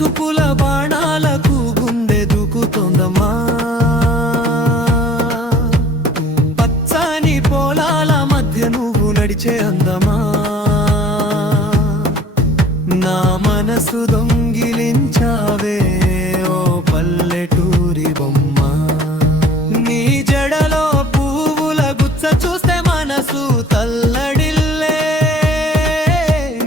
చూపుల బాణాలకు గుండె దూకుతోందమ్మా. పచ్చని పొలాల మధ్య నువ్వు నడిచే అందమా. నా మనసు దొంగిలించావే ఓ పల్లెటూరి బొమ్మ. నీ జడలో పువ్వుల గుచ్చ చూస్తే మనసు తల్లడిల్లే.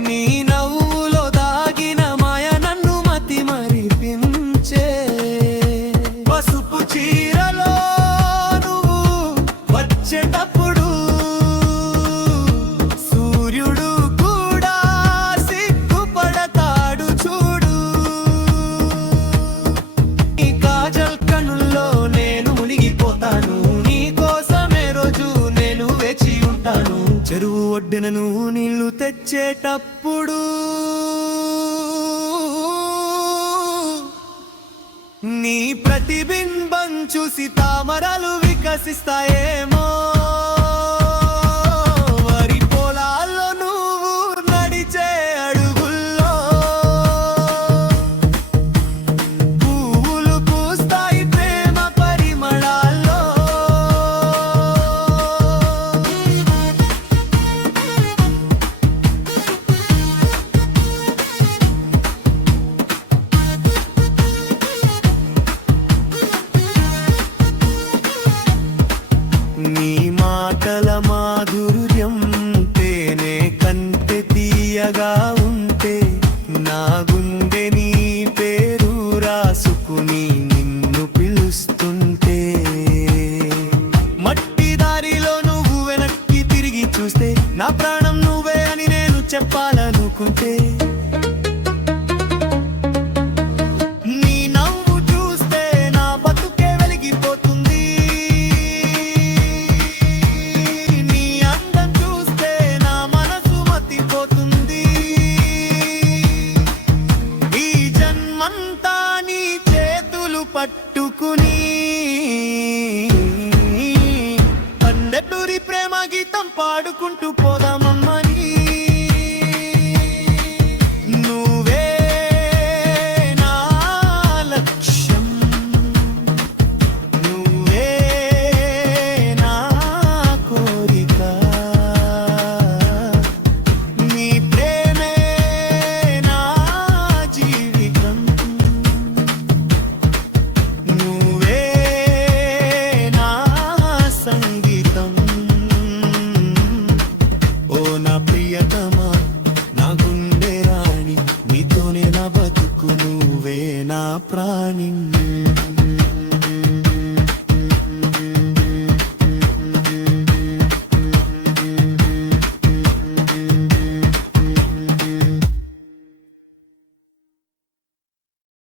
నీ నవ్వులో దాగిన మాయ నన్ను మతి మరిపించే. పసుపు చీరలో నువ్వు వచ్చేటప్పుడు సూర్యుడు కూడా సిగ్గుపడతాడు చూడు. నీ కాజల్ కనుల్లో నేను మునిగిపోతాను. నీ కోసమే రోజు నేను వేచి ఉంటాను. చెరువు ఒడ్డున నువ్వు నీళ్లు తెచ్చేటప్పుడు నీ ప్రతిబింబం చూసి తామరలు వికసిస్తాయేమో. వరి పొలాల్లో నువ్వు నడిచే అడుగుల్లో పువ్వులు పూస్తాయి ప్రేమ పరిమళాల్లో. నీ మాటల మాధుర్యం తేనె కంటే తీయగా ఉంటే నా గుండె నీ పేరు రాసుకుని నిన్ను పిలుస్తుంటే. మట్టి దారిలో నువ్వు వెనక్కి తిరిగి చూస్తే నా ప్రాణం నువ్వే అని నేను చెప్పాలనుకుంటే. నీ నవ్వు చూస్తే నా బతుకే వెలిగిపోతుంది. నీ అందం చూస్తే నా మనసు మతిపోతుంది. ఈ జన్మంతా నీ చేతులు పట్టుకుని పల్లెటూరి ప్రేమ గీతం పాడుకుంటూ పోదామమ్మని. నువ్వే నా లక్ష్యం, నువ్వే నా కోరిక. నీ ప్రేమే నా జీవితం. నువ్వే నా సంగీతం. ఓ నా ప్రియతమా నా గుండె రాణి నీతోనే నా బతుకు. నువ్వే నా ప్రాణి.